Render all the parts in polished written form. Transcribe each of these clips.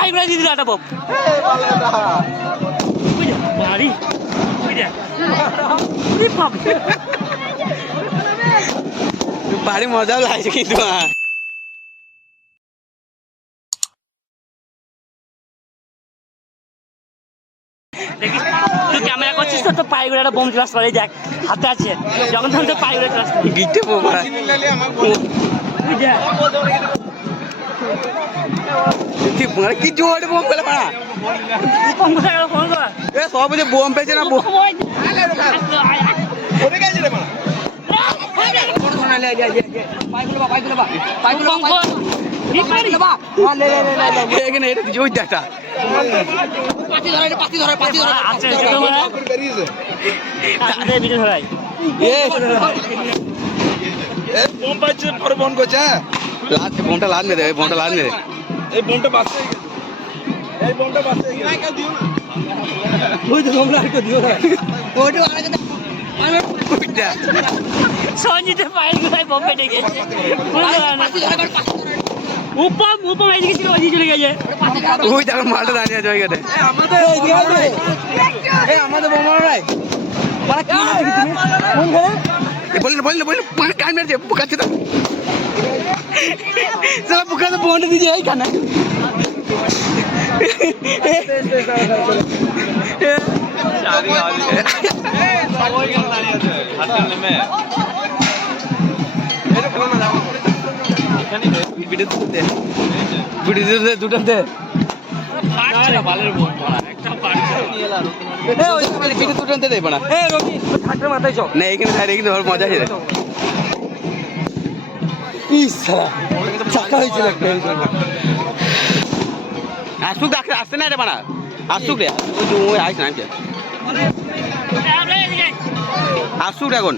Pipe দিয়ে দিল একটা বম বাড়ি বাড়ি মজা লাগছে কিন্তু দেখিস তুই ক্যামেরা করছিস তো পায়ে করে একটা বোম ক্লাস করে দেখ হাতে আছে যখন তখন তো পায়ে করে ক্লাস গিটে পোকা কি জোরে বোম পেলে মারা ফোন কর এ সব বুঝে বোম পেয়েছে না এখানে এটা কিছু ওই দেখা বোমটা লাদ মেরে বোমটা লাদ মেরে এই বোনটা বাঁচতে এই বোনটা বাঁচতে ওই তো তোমরা আরেকটা দিও না ওইটা আরেকটা সঞ্জিতে পায়ে করে বোম পেটে গেছে উপম উপম এদিকে ছিল ওইদিকে চলে গেছে ওই দেখো মালটা দাঁড়িয়ে আছে ওইখানে আমাদের বোমা নাই মানে কি বললে বললে বললে মানে কান মেরেছে বুকাচ্ছে তো সারা বুকাতে বোনটা দিয়েছে এইখানে দুটাতে মাথায় চল না এখানে সাইড কিন্তু মজা আছে চাকা হয়েছিল আসুক আসতে না রে বানা আসুক রে ওই আইস না আসুক এখন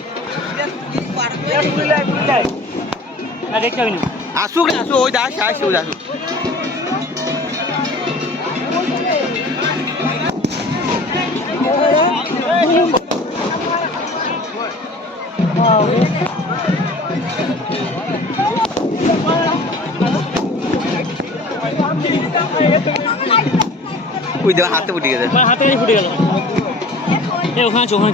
দেখতে হবে না আসুক রে আসুক ওই আসছে আসছে ওই আসুক ওই দেখো হাতে ফুটে গেছে হাতে ফুটে গেল ওখানে ওখানে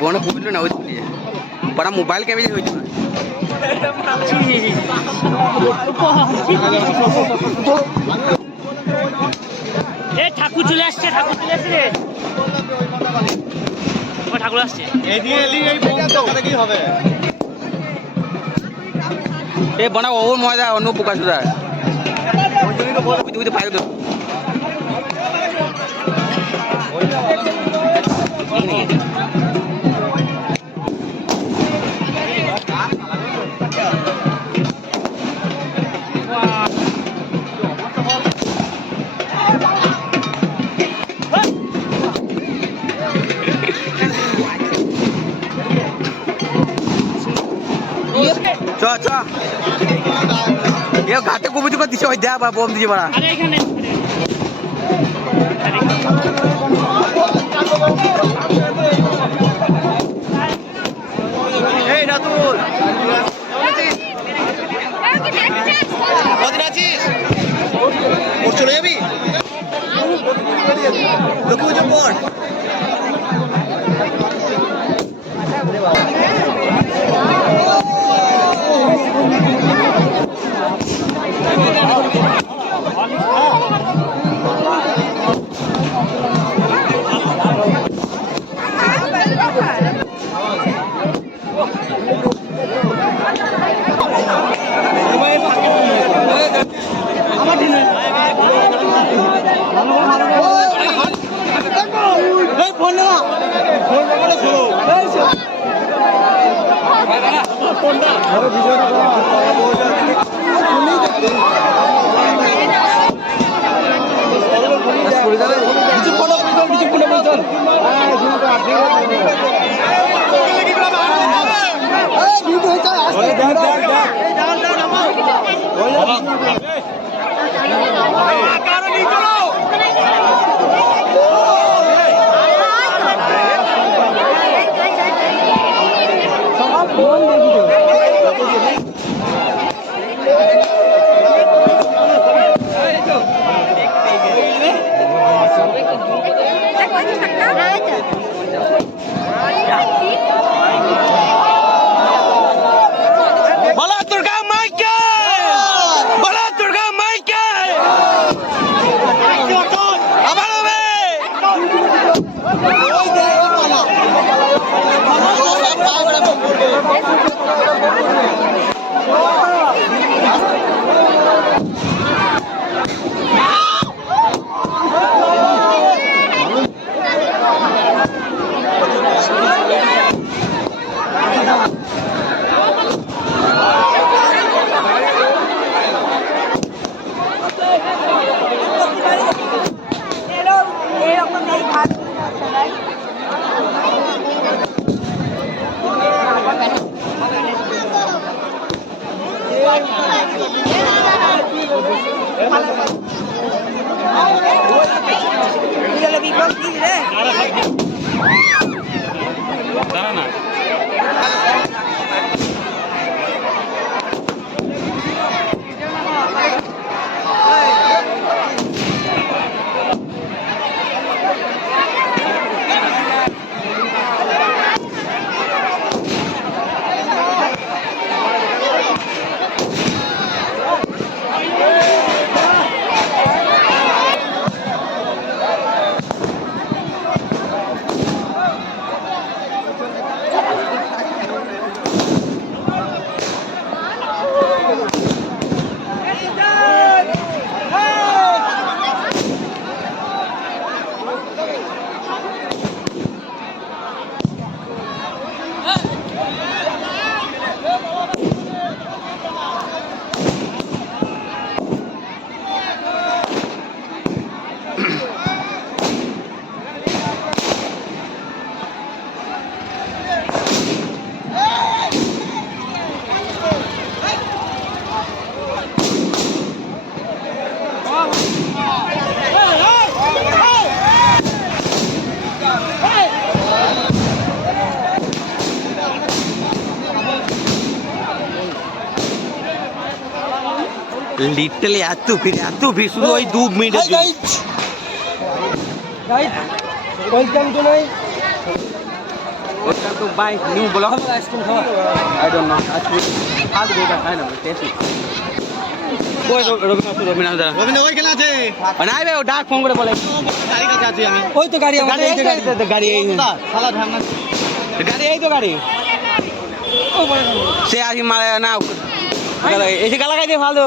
বোনে ফুটলো না ওই ফুটে পড়া মোবাইল ক্যামেরা হয়েছিল এ ঠাকুর চলে আসছে ঠাকুর চলে আসছে রে ঠাকুর আসছে এ বনা ওর মজা অন্য পোকা সুদা বুঝতে পাই তো চ চ এ ঘাটে কবিতা করে দিছে ওই দেখ বা বোম দিছে বড়া আরে এখানে এই রাতুল কদিন আছিস ওর চলে যাবি লক্ষ্মী পুজো পর বলা দুর্গা মাইকে, বলা দুর্গা মাইকে। আবার হবে। দাঁড়া না লিটারালি এত ভিড় শুধু ওই 2 মিনিটের জন্য। ওয়েলকাম টু নাই ওটা তো বাই নিউ ব্লগ। আইসক্রিম খাওয়া আই ডোন্ট নো আইসক্রিম হাত বেটা খাই না টেস্টি। ওই রবিনা দাদা রবীন্দ্র ওই খেলা আছে নাই ভাই ও ডাক ফোন করে বলে গাড়ি কাছে আছি আমি ওই তো গাড়ি আমার এই গাড়ি গাড়ি এই শালা ঢামনা গাড়ি এই তো গাড়ি সে আসি মারা না এসে গালা খাই দিয়ে ভালো।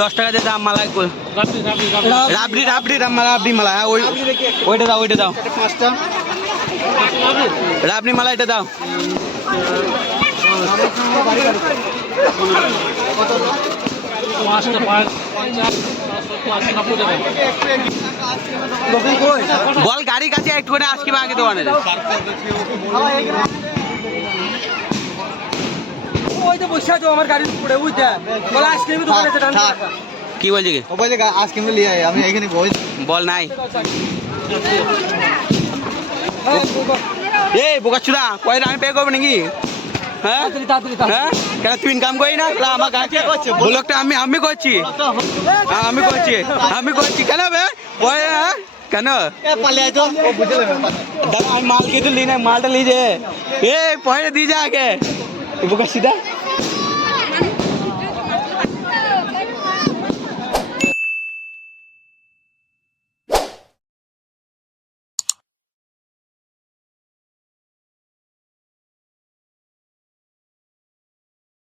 দশ টাকা দিয়ে দাম মালাই রাবড়ি রাবড়ি রাবড়ি মালা হ্যাঁ ওই ওইটা দাও ওইটা দাও 5টা রাবড়ি মালা এটা দাও। বল গাড়ি কাছে একটু করে আসকি আগে দোকানে ওই তো বসে আছো আমার গাড়ির উপরে উইটা বল আইসক্রিম দোকানে আছে ডান কি বলছি কি ও বলে আইসক্রিম নিয়ে আয় আমি এখানে বই বল নাই এই বোকাচুরা কয়টা আমি পে করবো নাকি হ্যাঁ হ্যাঁ কেন তুই ইনকাম করি না আমার গাড়ি ব্লগটা আমি করছি আমি করছি কেন বে হ্যাঁ কেন দাদা আমি মাল কিন্তু লি না মালটা লিজে এ পয়সা দিয়ে যা আগে বোকাচুরা